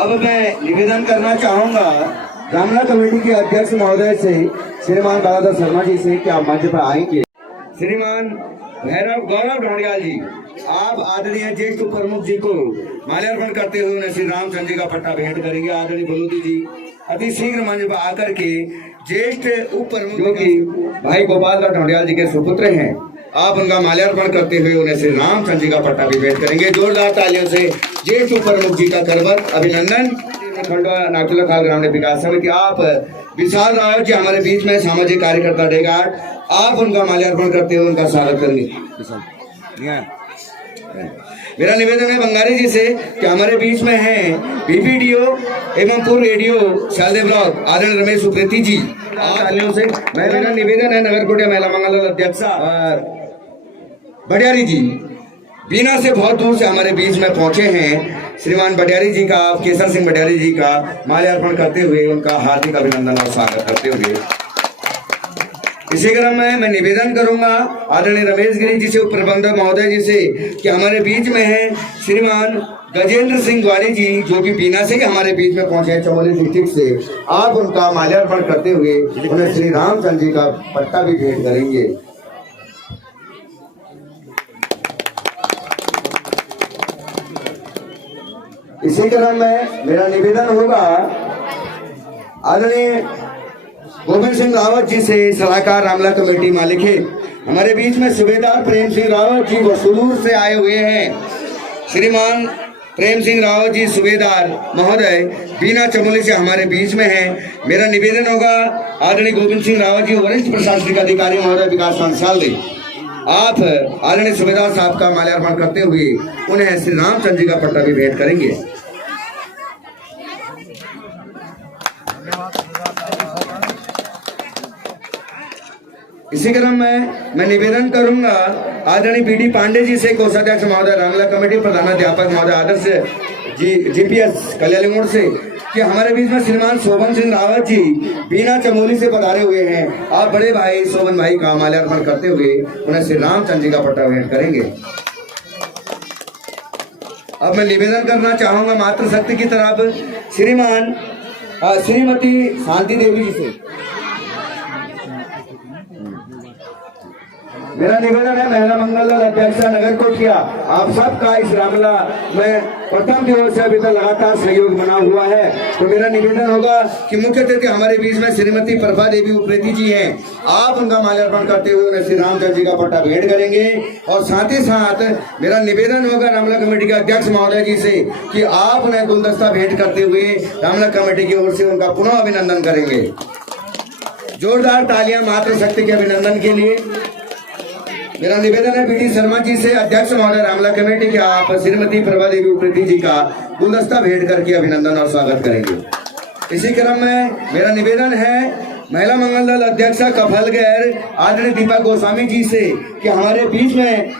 अब मैं निवेदन करना चाहूंगा रामला कमेटी के अध्यक्ष महोदय से श्रीमान बालाधर शर्मा जी से कि आप मंच पर आएंगे। श्रीमान भैरव गौरव ढोंडियाल जी, आप आदरणीय ज्येष्ठ उप प्रमुख जी को माल्यार्पण करते हुए उन्हें श्री रामचंद्र जी का पट्टा भेंट करेंगे। आदरणीय बलूदी जी अति शीघ्र मंच पर आकर के ज्येष्ठ उप प्रमुख जो कि भाई गोपाल ढोंडियाल जी के सुपुत्र हैं, आप उनका माल्यार्पण करते हुए उन्हें श्री रामचंद्र जी का पट्टा भी भेंट करेंगे। जोरदार तालियों से ज्येष्ठ उप प्रमुख जी का करवर अभिनंदन। खंडवा नागपुर खाल ग्रामीण विकास समिति आप विशाल रावत जी हमारे बीच में सामाजिक कार्यकर्ता डेगार्ड, आप उनका माल्यार्पण करते हुए उनका स्वागत करेंगे। मेरा निवेदन है बंगारी जी से कि हमारे बीच में हैं बीपीडीओ एवं पूर्व एडीओ शालदे ब्लॉक आदरणीय रमेश सुप्रेती जी। तालियों से मेरा निवेदन है नगर कोटिया महिला मंगल दल अध्यक्षा और भटियारी जी बीना से बहुत दूर से हमारे बीच में पहुंचे हैं। श्रीमान भटियारी जी का, केसर सिंह भटियारी जी का माल्यार्पण करते हुए उनका हार्दिक अभिनंदन और स्वागत करते हुए इसी क्रम में मैं निवेदन करूंगा आदरणीय रमेश गिरी जी से, उप प्रबंधक महोदय जी से कि हमारे बीच में है श्रीमान गजेंद्र सिंह ग्वाली जी जो कि बीना से हमारे बीच में पहुंचे हैं चमोली डिस्ट्रिक्ट से, आप उनका माल्यार्पण करते हुए उन्हें श्री रामचंद्र जी का पट्टा भी भेंट करेंगे। इसी क्रम में मेरा निवेदन होगा आदरणीय गोविंद सिंह रावत जी से, सलाहकार रामला कमेटी मालिक है हमारे बीच में सूबेदार प्रेम सिंह रावत जी वो सुदूर से आए हुए हैं। श्रीमान प्रेम सिंह रावत जी सूबेदार महोदय बीना चमोली से हमारे बीच में हैं। मेरा निवेदन होगा आदरणीय गोविंद सिंह रावत जी वरिष्ठ प्रशासनिक अधिकारी महोदय विकास संसाल दे, आप आदरणीय सूबेदार साहब का माल्यार्पण करते हुए उन्हें श्री रामचंद्र जी का पट्टा भी भेंट करेंगे। इसी क्रम में मैं निवेदन करूंगा आदरणीय बीडी पांडे जी से, कोषाध्यक्ष महोदय रामला कमेटी, प्रधानाध्यापक महोदय आदर्श जी जीपीएस कल्याण से कि हमारे बीच में श्रीमान शोभन सिंह रावत जी बीना चमोली से पधारे हुए हैं। आप बड़े भाई शोभन भाई का माल्यार्पण करते हुए उन्हें श्री रामचंद्र जी का पट्टा भेंट करेंगे। अब मैं निवेदन करना चाहूंगा मातृशक्ति की तरफ श्रीमान श्रीमती शांति देवी जी से। मेरा निवेदन है महिला मंगल दल अध्यक्षा नगर कोटिया, आप सबका इस रामला में प्रथम दिवस से अभी तक लगातार सहयोग बना हुआ है, तो मेरा निवेदन होगा कि मुख्य अतिथि हमारे बीच में श्रीमती प्रभा देवी उप्रेती जी हैं, आप उनका माल्यार्पण करते हुए उन्हें श्री रामचंद्र जी का पट्टा भेंट करेंगे। और साथ ही साथ मेरा निवेदन होगा रामला कमेटी के अध्यक्ष महोदय जी से कि आप उन्हें गुलदस्ता भेंट करते हुए रामला कमेटी की ओर से उनका पुनः अभिनंदन करेंगे। जोरदार तालियां मातृशक्ति के अभिनंदन के लिए। मेरा निवेदन है बीडी शर्मा जी से, अध्यक्ष महोदय रामला कमेटी के, आप श्रीमती प्रभा देवी उप्रेती जी का गुलदस्ता भेंट करके अभिनंदन और स्वागत करेंगे। इसी क्रम में मेरा निवेदन है महिला मंगल दल अध्यक्षा कफलगैर आदरणीय दीपा गोस्वामी जी से कि हमारे बीच में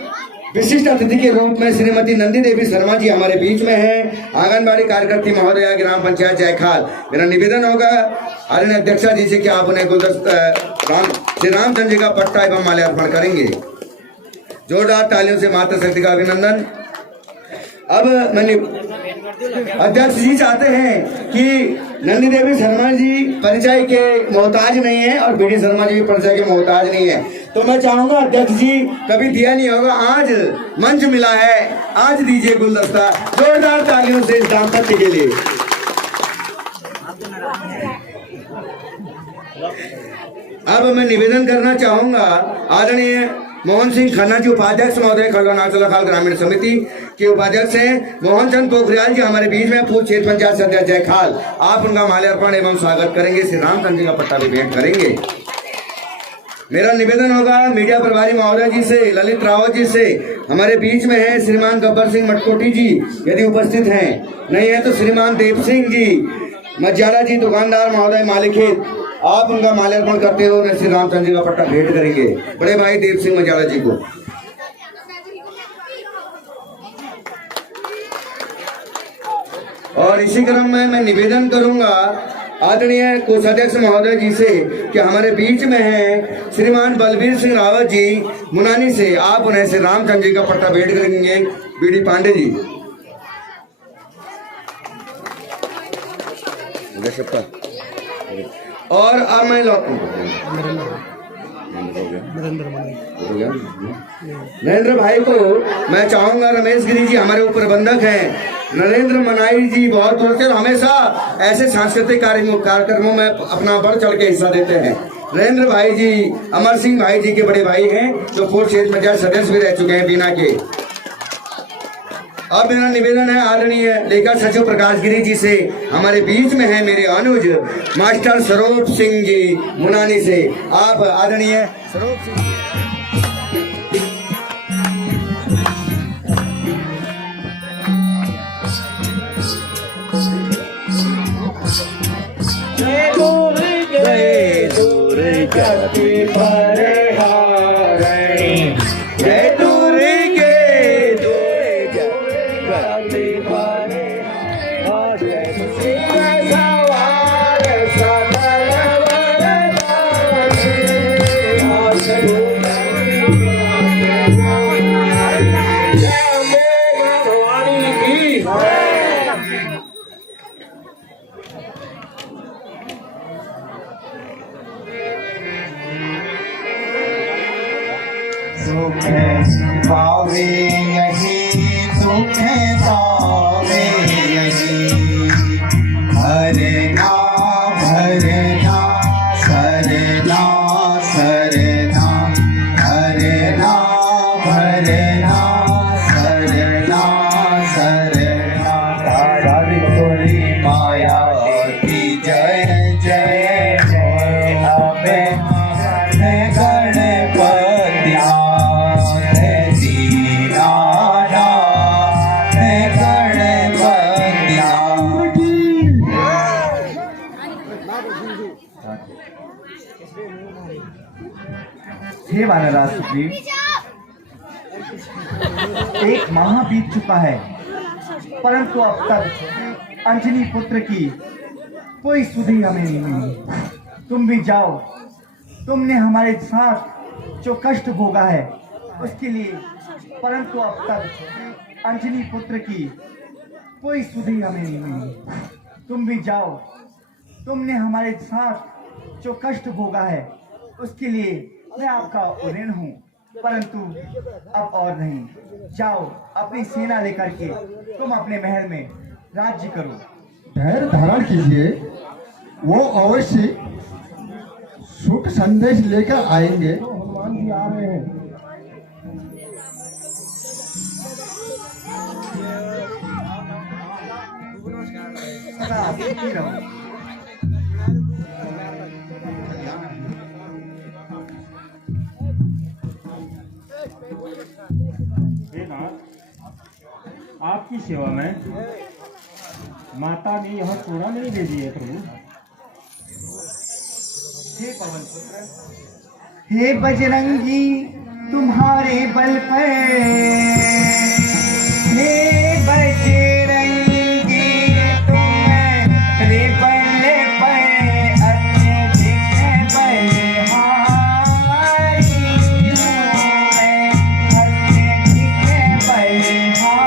विशिष्ट अतिथि के रूप में श्रीमती नंदी देवी शर्मा जी हमारे बीच में हैं, आंगनबाड़ी कार्यकर्ती महोदया ग्राम पंचायत जयखाल। मेरा निवेदन होगा आदरणीय अध्यक्षा जी से कि आप उन्हें गुलदस्ता श्री रामचंद्र जी का पट्टा एवं माल्यार्पण करेंगे। जोरदार तालियों से मातृशक्ति का अभिनंदन। अब मैंने अध्यक्ष जी चाहते हैं कि नंदी देवी शर्मा जी परिचय के मोहताज नहीं है और बीडी शर्मा जी भी परिचय के मोहताज नहीं है, तो मैं चाहूंगा अध्यक्ष जी, कभी दिया नहीं होगा, आज मंच मिला है, आज दीजिए गुलदस्ता। जोरदार तालियों से इस दाम्पत्य के लिए। अब मैं निवेदन करना चाहूंगा आदरणीय मोहन सिंह खन्ना जी उपाध्यक्ष महोदय खड़गवा नागचौला ग्रामीण समिति के उपाध्यक्ष हैं, मोहन चंद पोखरियाल जी हमारे बीच में पूर्व क्षेत्र पंचायत सदस्य जयखाल। आप उनका माल्यार्पण एवं स्वागत करेंगे, श्री रामचंद्र जी का पट्टा भी भेंट करेंगे। मेरा निवेदन होगा मीडिया प्रभारी महोदय जी से, ललित रावत जी से, हमारे बीच में है श्रीमान गब्बर सिंह मटकोटी जी यदि उपस्थित हैं, नहीं है तो श्रीमान देव सिंह जी मज्जाला जी दुकानदार महोदय मालिकेत, आप उनका माल्यार्पण करते हो श्री रामचंद्र जी का पट्टा भेंट करेंगे बड़े भाई देव सिंह मजाला जी को। और इसी क्रम में मैं निवेदन करूंगा आदरणीय कोषाध्यक्ष महोदय जी से कि हमारे बीच में हैं श्रीमान बलबीर सिंह रावत जी मुनानी से, आप उन्हें श्री रामचंद्र जी का पट्टा भेंट करेंगे। बीडी पांडे जी। और अब मैं नरेंद्र भाई को मैं चाहूंगा, रमेश गिरी जी हमारे उप प्रबंधक हैं, नरेंद्र मनाई जी बहुत दूर से हमेशा ऐसे सांस्कृतिक कार्यक्रमों में अपना बढ़ चढ़ के हिस्सा देते हैं। नरेंद्र भाई जी अमर सिंह भाई जी के बड़े भाई हैं जो पूर्व क्षेत्र पंचायत सदस्य भी रह चुके हैं बीना के। अब मेरा निवेदन है आदरणीय लेखा सचिव प्रकाश गिरी जी से, हमारे बीच में है मेरे अनुज मास्टर सरोज सिंह जी मुनानी से, आप आदरणीय सरोज सिंह हे वानराज जी, एक माह बीत चुका है परंतु अब तक अंजनी पुत्र की कोई सुधि हमें नहीं मिली। तुम भी जाओ, तुमने हमारे साथ जो कष्ट भोगा है उसके लिए, परंतु अब तक अंजनी पुत्र की कोई सुधि हमें नहीं मिली। तुम भी जाओ, तुमने हमारे साथ जो कष्ट भोगा है उसके लिए मैं आपका ऋण हूँ, परंतु अब और नहीं। जाओ, अपनी सेना लेकर के तुम अपने महल में राज्य करो। धैर्य धारण कीजिए, वो अवश्य सुख संदेश लेकर आएंगे। हनुमान जी आ रहे हैं। आपकी सेवा में माता ने यह सोना नहीं दे दिया प्रभु। हे पवन पुत्र, हे बजरंगी तुम्हारे बल पर, हे बजरंगी तुम्हारे बल पर अत्यधिक बलहारी हूँ मैं, अत्यधिक बलहारी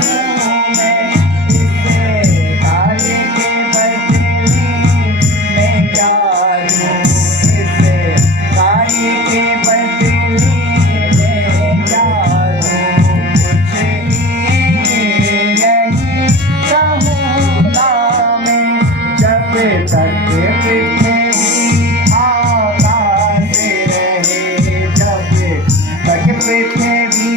हूँ मैं। इस कार्य के बदले मैं क्या लूँ, इस कार्य के बदले मैं क्या लूँ, कुछ नहीं कहूँगा मैं, जब तक पृथ्वी आकाश रहे, जब तक पृथ्वी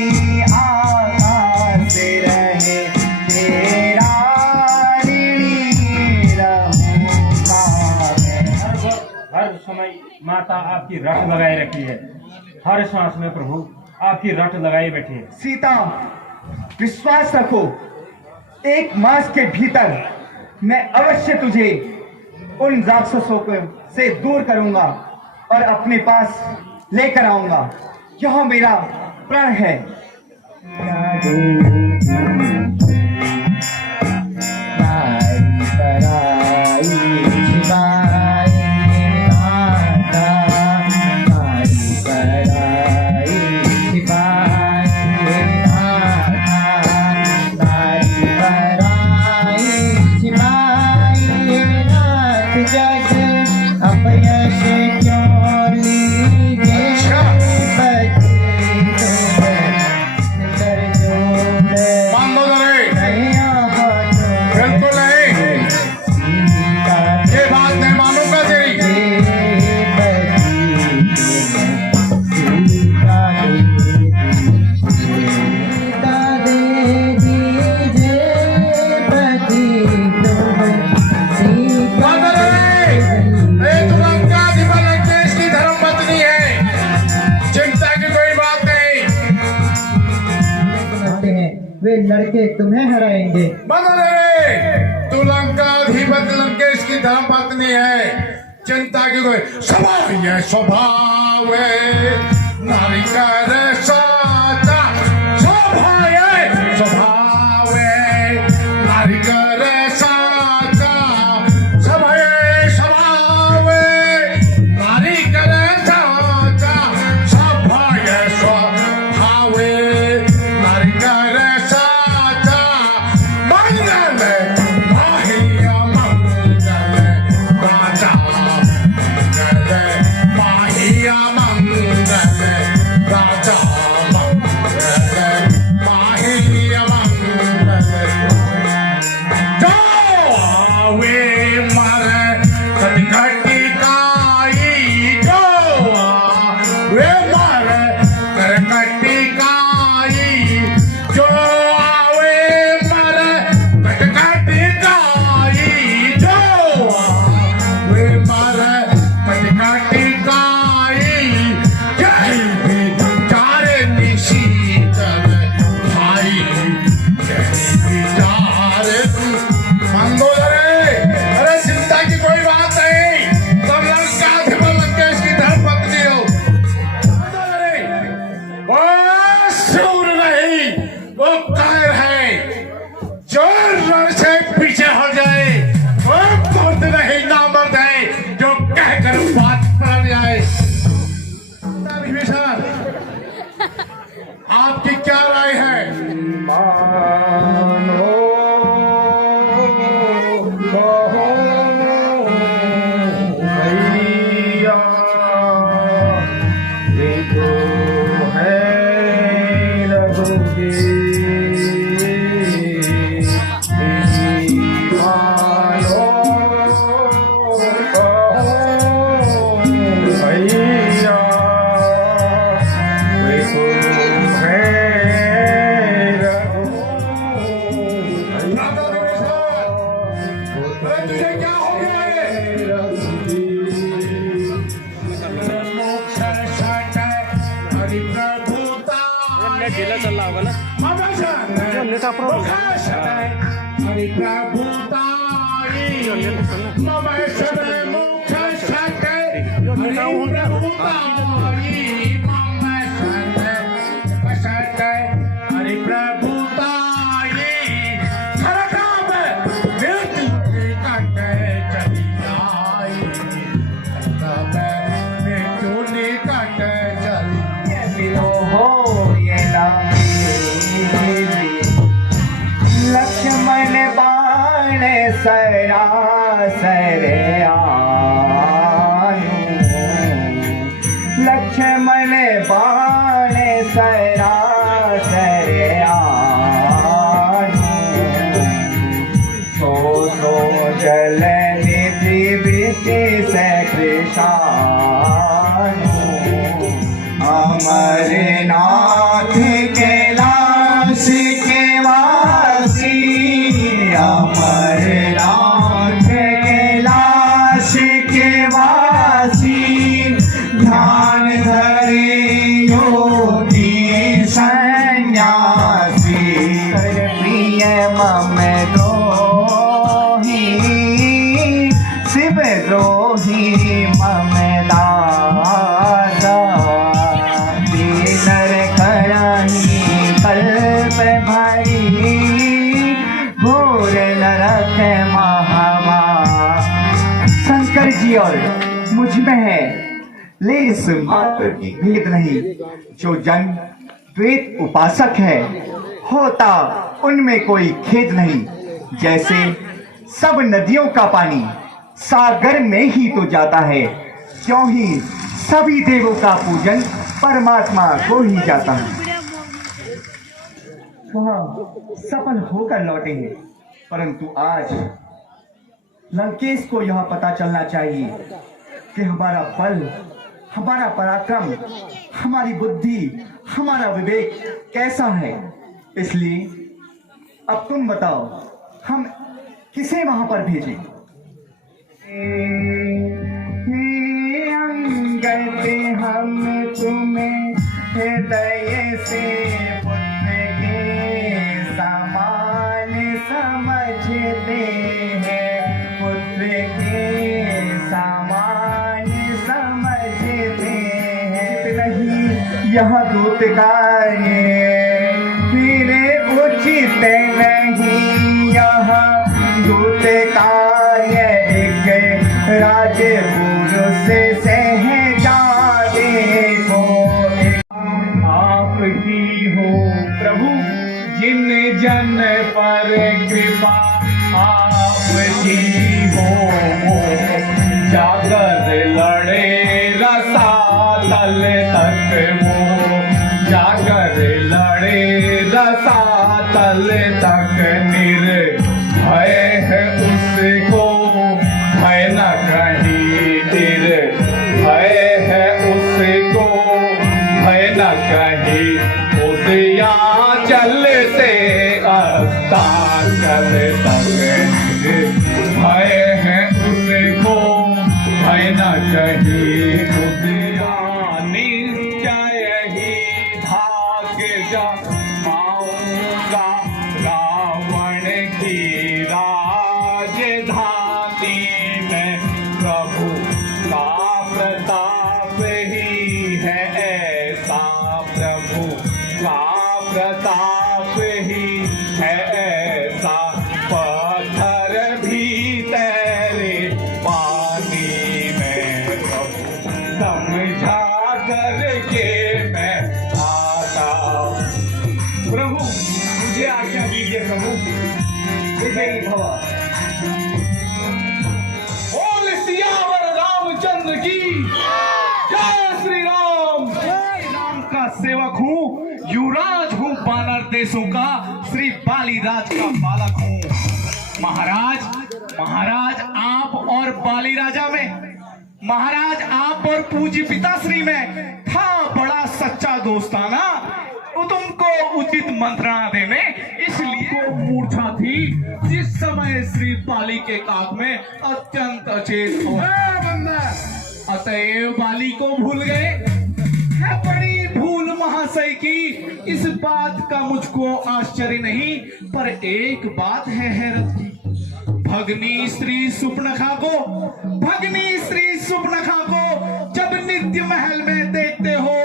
आकाश रहे, तेरा ऋणी रहूँगा मैं। हर समय माता आपकी रट लगाए रखी है, हर सांस में प्रभु आपकी रट लगाए बैठी है। सीता, विश्वास रखो, 1 मास के भीतर मैं अवश्य तुझे उन राक्षसों को से दूर करूंगा और अपने पास लेकर आऊंगा। यह मेरा प्रण है। बिल्कुल नहीं, ये बात नहीं मानूंगा तेरी। इसकी धर्म पत्नी है, चिंता की कोई बात नहीं। वे लड़के तुम्हें हराएंगे। तू लंकाधिपत लंकेश की धर्म पत्नी है, चिंता की कोई स्वभाव है, स्वभाव है नारी का साचा, स्वभाव है, स्वभाव है नारी का साचा, स्वभाव है नारी का साचा, स्वभाव है, स्वभाव है नारी का साचा, मंगल माहिया मंगल राजा, मंगल माहिया मंगल राजा, मंगल माहिया मंगल, जो आवे मर कटकटी काई, जो आवे मर कटकटी काई, जो आवे मर कटकटी काई, जो आवे मर कटकटी काई, जय विचार निशीतल भाई, जय विचार मंगोदरे। अरे चिंता की कोई बात नहीं, तुम लंकाधिपति लंकेश की धर्म पत्नी हो। वो शूर नहीं, वो कायर है, जो रण से पीछे हट जाए, वो मर्द नहीं नामर्द है, जो कहकर बात पलट जाए। विभीषण, आपकी क्या राय है? तुझे क्या हो गया है? मोक्ष सट हरि प्रभुता ढीला चल रहा होगा ना। मुख सट हरि प्रभुताई मम शरण मोक्ष शांति हरि प्रभुताई मम शरण शांति हरि प्रभुताई खरकाम मृत्यु निकट चली आई तब मृत्यु निकट चली हो ये लक्ष्मण बाण सरासर आयु लक्ष्मण बाण सरासर आयु सो जल निधि वृत्ति से कृषाणु अमरनाथ कैलाश के वासी अमरनाथ कैलाश के वासी ध्यान धरे योगी सन्यासी प्रिय मम द्रोही शिव द्रोही मम दाता नर करही कल्प भरी घोर नरक महामार। शंकर जी और मुझ में है लेस मात्र की भेद नहीं। जो जन द्वैत उपासक है होता उनमें कोई खेद नहीं। जैसे सब नदियों का पानी सागर में ही तो जाता है, क्यों ही सभी देवों का पूजन परमात्मा को ही जाता है। वह सफल होकर लौटे हैं, परंतु आज लंकेश को यह पता चलना चाहिए कि हमारा बल, हमारा पराक्रम, हमारी बुद्धि, हमारा विवेक कैसा है। इसलिए अब तुम बताओ हम किसे वहां पर भेजें? अंगद हम तुम्हें हृदय से पुत्र के समान समझते हैं, पुत्र के समान समझते हैं। नहीं यह दूत कार्य फिर उचित नहीं, यह दूत कार्य एक राजपुरुष सहजादे को। आप ही हो प्रभु जिन जन पर कृपा, आप ही हो जागर लड़े रसातल तक वो, जागर लड़े रसातल तक निर्भय है उसको भय न कहीं, निर्भय है उसको भय न कहीं। उदया चल से अस्ताचल तक भय है उसको भय न कहीं। उदया निश्चय ही भाग जमाऊंगा रावण की राजधानी में, प्रभु का प्रताप ही है ऐसा, प्रभु का प्रताप ही है ऐसा। पत्थर भी तैरे पानी में, प्रभु समझा करके मैं आता। प्रभु मुझे आज्ञा दीजिए प्रभु। जय भवा। बोल सियावर रामचंद्र की जय। श्री राम। राम का सेवक हूँ, युवराज हूँ वानर देशों का, श्री बाली राज का बालक हूँ। महाराज, महाराज आप और बाली राजा में, महाराज आप और पूज्य पिताश्री में था बड़ा सच्चा दोस्ताना। वो तुमको उचित मंत्रणा देने इसलिए मूर्छा थी जिस समय श्री बाली के काक में अत्यंत अचेत हो। अतएव बाली को भूल गए। है बड़ी भूल महासागर महाशय की इस बात का मुझको आश्चर्य नहीं, पर एक बात है हैरत की। भगनी श्री सुपर्णखा को जब नित्य महल में देखते हो,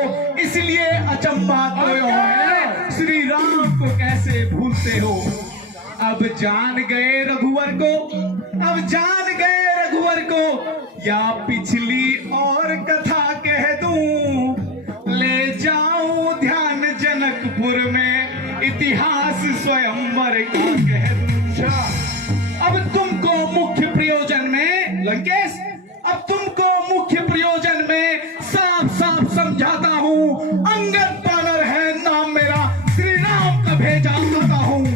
इसलिए अचंभा तो है श्री राम को कैसे भूलते हो। अब जान गए रघुवर को या पिछली और कथा कह दूं, ले जाऊं ध्यान जनकपुर में इतिहास स्वयंवर का कह दूं। अब तुमको मुख्य प्रयोजन में लंकेश, अब तुमको मुख्य प्रयोजन में साफ साफ समझाता हूँ। अंगद बानर है नाम मेरा, श्री राम का भेजा आता हूँ।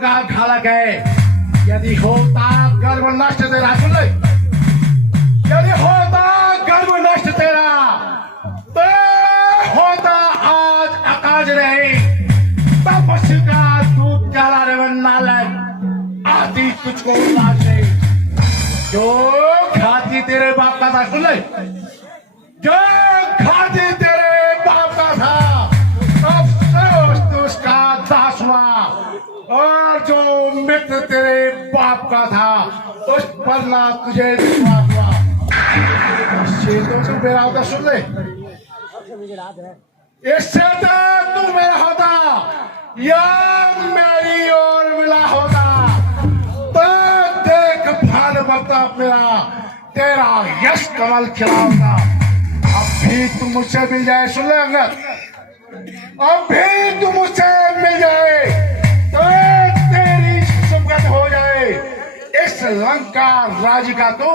का घालक है। यदि होता गर्व नष्ट तेरा, सुन ले, यदि होता गर्व नष्ट तेरा तो होता आज अकाज रहे। तपस्या का दूध चला रे नालक, आती तुझको लाज नहीं। जो खाती तेरे बाप का था, सुन ले, जो खाती तेरे बाप का था, अब उसका दास हुआ। और जो मित्र तेरे बाप का था, उस पर ना तुझे विश्वास हुआ। तो तू मेरा होता, सुन ले, इससे तो तू मेरा होता या मेरी और मिला होता तो देख भानुमता मेरा तेरा यश कमल खिला होता। अब भी तुम मुझसे मिल जाए, सुन ले अंगद, अब भी तुम मुझसे मिल जाए तो तेरी सुगत हो जाए। इस लंका राज्य का तू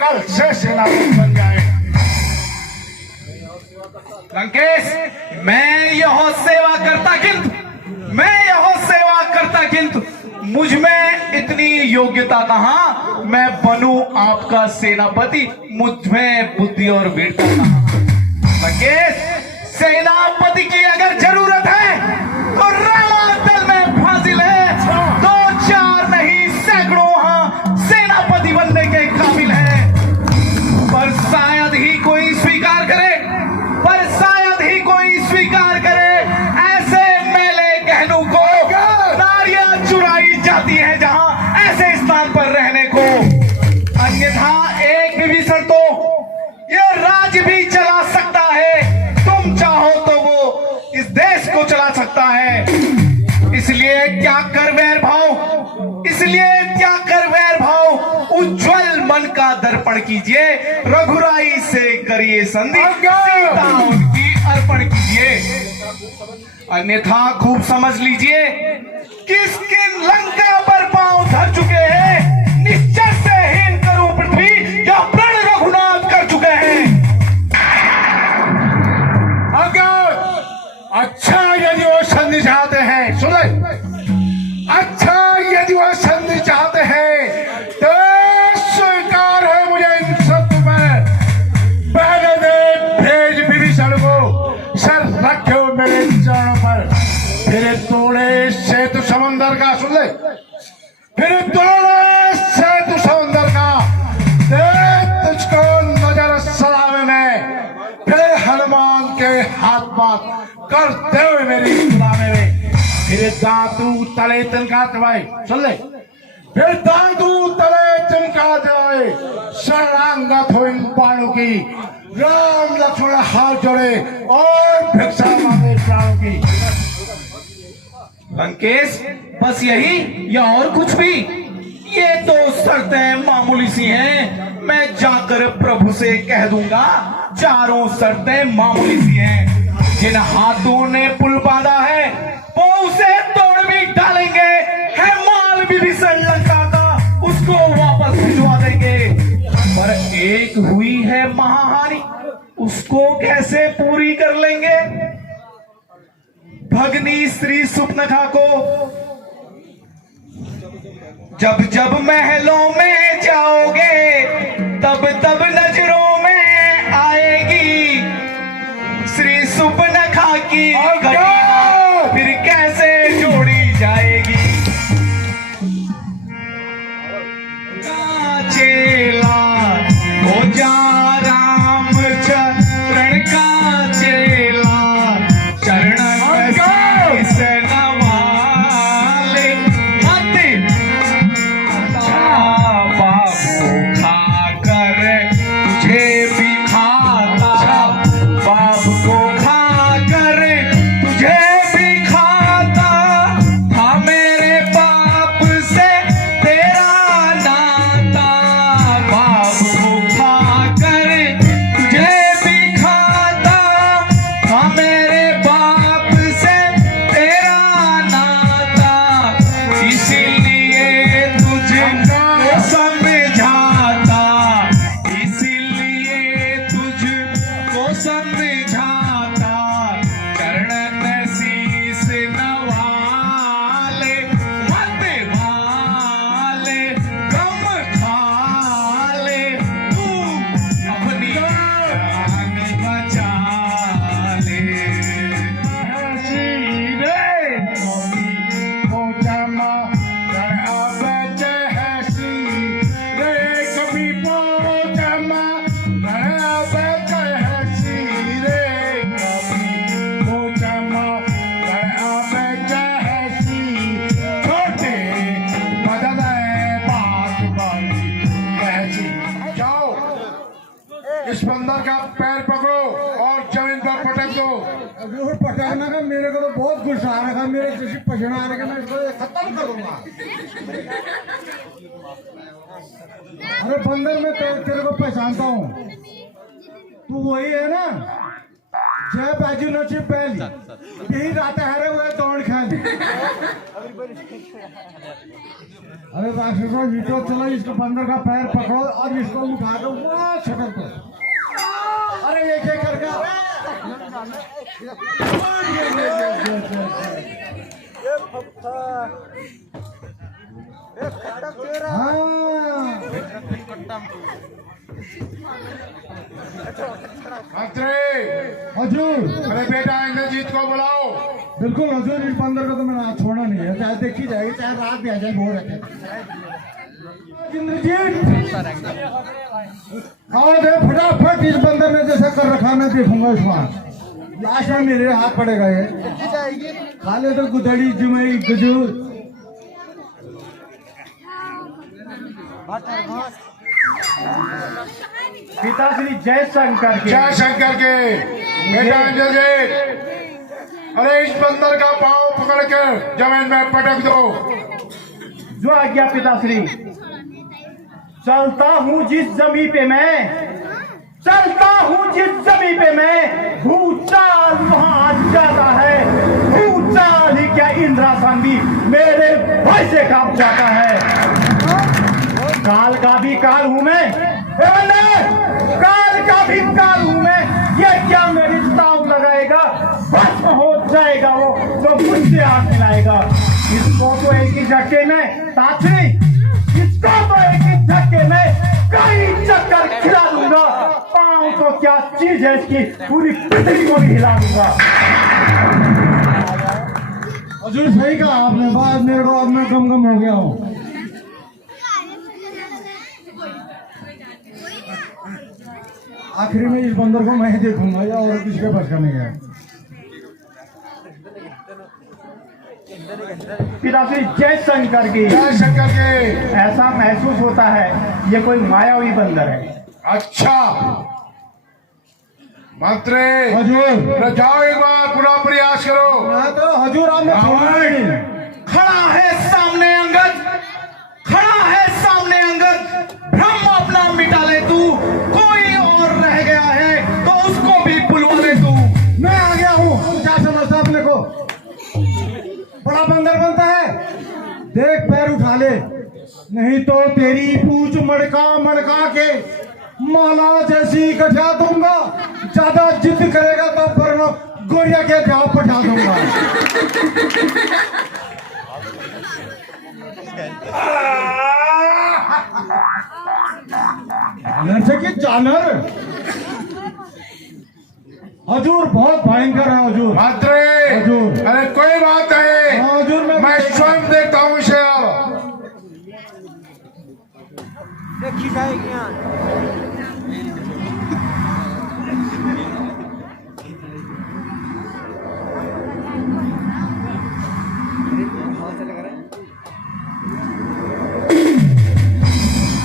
कल से सेनापति बन जाए। लंकेश, मैं यह सेवा करता किंतु मुझ में इतनी योग्यता कहाँ मैं बनूं आपका सेनापति। मुझ में बुद्धि और वीरता कहाँ। लंकेश, सेनापति की अगर जरूरत है तो रामादल में फाजिल है। 2-4 नहीं, सैकड़ों हाँ सेनापति बनने के काबिल है। पर शायद ही कोई स्वीकार करे ऐसे मेले गहनों को। नारियां चुराई जाती है जहां ऐसे स्थान पर रहने को। अन्यथा एक विभीषण तो यह राज्य भी चला सकता है। तुम चाहो तो वो इस देश को चला सकता है। इसलिए क्या कर वैर भाव, उज्जवल मन का दर्पण कीजिए। रघुराई से करिए संधि, सीता उनकी अर्पण कीजिए। अन्यथा खूब समझ लीजिए किसके लंका पर पांव धर चुके हैं। निश्चय से हीन करूं पृथ्वी या प्रण रघुनाथ कर चुके हैं। अच्छा यदि वो संधि चाहते हैं, सुन ले, अच्छा यदि वो संधि चाहते हैं तो स्वीकार है मुझे इन शब्द में। पहले दे भेज विभीषण को, सर रखे हो मेरे चरणों पर। फिर तोड़े सेतु समंदर का, सुन ले, फिर तोड़े सेतु समंदर का। दे तुझको नजर सलामे में, फिर हनुमान के हाथ पात करते हुए मेरी गुलामे में। फिर दांतू तले तिनका दबाए, सुन ले, फिर दांतू तले तिनका दबाए। शरणागत हो इन बाणों की, राम लक्ष्मण हाथ जोड़े और भिक्षा मांगे प्राणों की। लंकेश, बस यही या और कुछ भी? ये तो शर्तें मामूली सी हैं। मैं जाकर प्रभु से कह दूंगा, चारों शर्तें मामूली सी हैं। जिन हाथों ने पुल बांधा है वो उसे तोड़ भी डालेंगे। है माल विभीषण लंका का, उसको वापस भिजवा देंगे। पर एक हुई है महाहानि, उसको कैसे पूरी कर लेंगे? भगनी श्री सुपनखा को जब जब महलों में जाओगे तब तब नजरों में आएगी श्री सुपनखा की घड़ियां, फिर कैसे जोड़ी जाएगी? चेला हो जा रामचरण का चेला, चरण से नवाले मत बाबू खा कर तुझे भी खाता, बाप को खा कर तुझे भी खाता। हाँ मेरे बाप से तेरा नाता, बाप को खा कर तुझे भी खाता। हाँ मेरे बाप से तेरा नाता, इसीलिए तुझको समझाता, इसीलिए तुझको समझाता। चरणन शीस नवाले मत वाले गम खाले, तू अपनी जान बचा ले। इस बंदर का पैर पकड़ो और जमीन पर पटक दो। अगर पटाना का मेरे को तो बहुत गुस्सा आ रहा था, मेरे किसी पसीना आ रहा है, मैं इसको खत्म करूंगा। अरे बंदर, मैं तेरे को पहचानता हूँ, तू वही है ना जय बाजू नची पहली, यही रात हरे हुए दौड़ खाली। अरे राक्षसों, जीतो, चलो इसको बंदर का पैर पकड़ो और इसको उठा दो शक्ल पर। अरे एक एक करके मंत्री, हजूर। अरे बेटा इंद्रजीत को बुलाओ। बिल्कुल हजूर, इस बंदर को तो मैंने आज छोड़ना नहीं है, चाहे देखी जाएगी, चाहे रात भी आ जाए, भोर रखे। इंद्रजीत आओ दे फटाफट, इस बंदर ने जैसा कर रखा मैं देखूंगा इस बार। लाश में मेरे हाथ पड़ेगा ये, खाले तो गुदड़ी जुमई गुजूर। पिताश्री जय शंकर के। जय शंकर के। बेटा इंद्रजीत, अरे इस बंदर का पांव पकड़कर जमीन में पटक दो। जो आज्ञा पिताश्री। चलता हूँ जिस जमी पे मैं, चलता हूँ जिस जमी पे मैं, भूचाल वहां जाता है। भूचाल ही क्या इंद्रासन भी मेरे भाई से कांप जाता है। काल का भी काल हूँ मैं, काल का भी काल हूँ मैं। ये क्या मेरी ताव लगाएगा, भस्म हो जाएगा वो जो मुझसे हाथ मिलाएगा। इसको तो एक ही झटके में ताछड़ी, इसको तो एक ही झटके में कई चक्कर खिला दूंगा। पाँव तो क्या चीज है इसकी, पूरी पृथ्वी को भी हिला दूंगा। हजूर सही कहा आपने, बात मेरे को अब मैं गम हो गया हूँ। आखिरी में इस बंदर को मैं ही देखूंगा, या और किसी के बस का नहीं है। पिताश्री जय शंकर की। जय शंकर के। ऐसा महसूस होता है ये कोई मायावी बंदर है। अच्छा, मंत्री हजूर जाओ एक बार पूरा प्रयास करो। ना तो हजूर आपने छोड़ा ही नहीं। खड़ा है सामने अंगद, खड़ा है सामने अंगद, भ्रम अपना मिटा ले तू, कोई और रह गया है तो उसको भी बुलवा ले तू। मैं आ गया हूँ, क्या समझता अपने को? बड़ा बंदर बनता है, देख पैर उठा ले, नहीं तो तेरी पूंछ मड़का मड़का के माला जैसी कटा दूंगा। ज्यादा जिद करेगा तो पर गोरिया के गांव पठा दूंगा। जानवर से कि जानवर? हजूर बहुत भयंकर है हजूर। मंत्री हजूर। अरे कोई बात नहीं, हाँ, हजूर मैं स्वयं देखता हूँ इसे। अब देखी जाएगी यहाँ।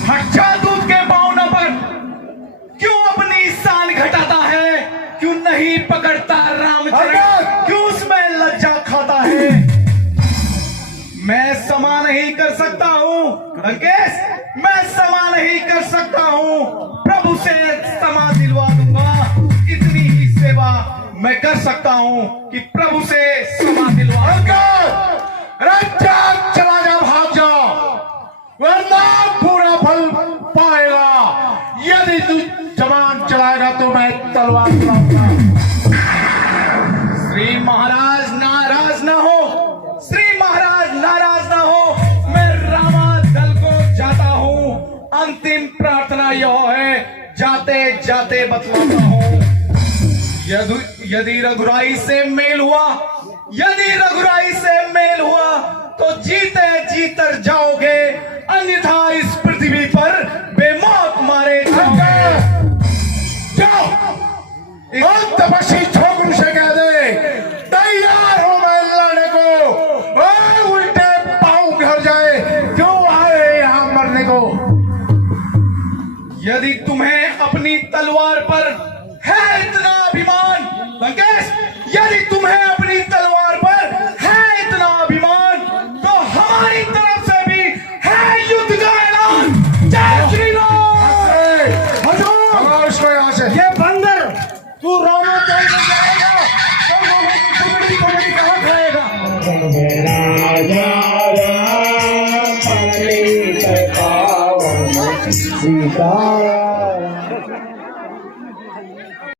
हट्टा दूध के पाँव पर क्यों अपनी शान घटाता है, क्यों नहीं पकड़ता रामचरण, क्यों उसमें लज्जा खाता है। मैं क्षमा नहीं कर सकता हूँ अंकेश, मैं क्षमा नहीं कर सकता हूँ, प्रभु से क्षमा दिलवा दूंगा। इतनी ही सेवा मैं कर सकता हूँ कि प्रभु से क्षमा दिलवा दूंगा। चला जा, भाग जा, वरना पूरा फल पाएगा। यदि तू जवान चलाएगा तो मैं तलवार चलाऊंगा। श्री महाराज नाराज ना हो, श्री महाराज नाराज ना हो, मैं रामा दल को जाता हूँ। अंतिम प्रार्थना यह है, जाते जाते बतलाता हूँ, यदि रघुराई से मेल हुआ, यदि रघुराई से मेल हुआ तो जीते जीतर जाओगे, अन्यथा इस पृथ्वी पर बेमौत मारे जाओगे। जाओ, तपस्वी छोकरू से कह दे तैयार हो मैं लड़ने को। ओए उल्टे पांव घर जाए, क्यों आए यहाँ मरने को। यदि तुम्हें अपनी तलवार पर है इतना अभिमान लंकेश, यदि तुम्हें अपनी तलवार पर है इतना अभिमान, तो हमारी तरफ से भी है युद्ध का ऐलान। जय श्री राम। हजूर इसको यहाँ से। ये बंदर तू रामा चल जाएगा तो टुकड़ी टुकड़ी कहाँ खाएगा? सीता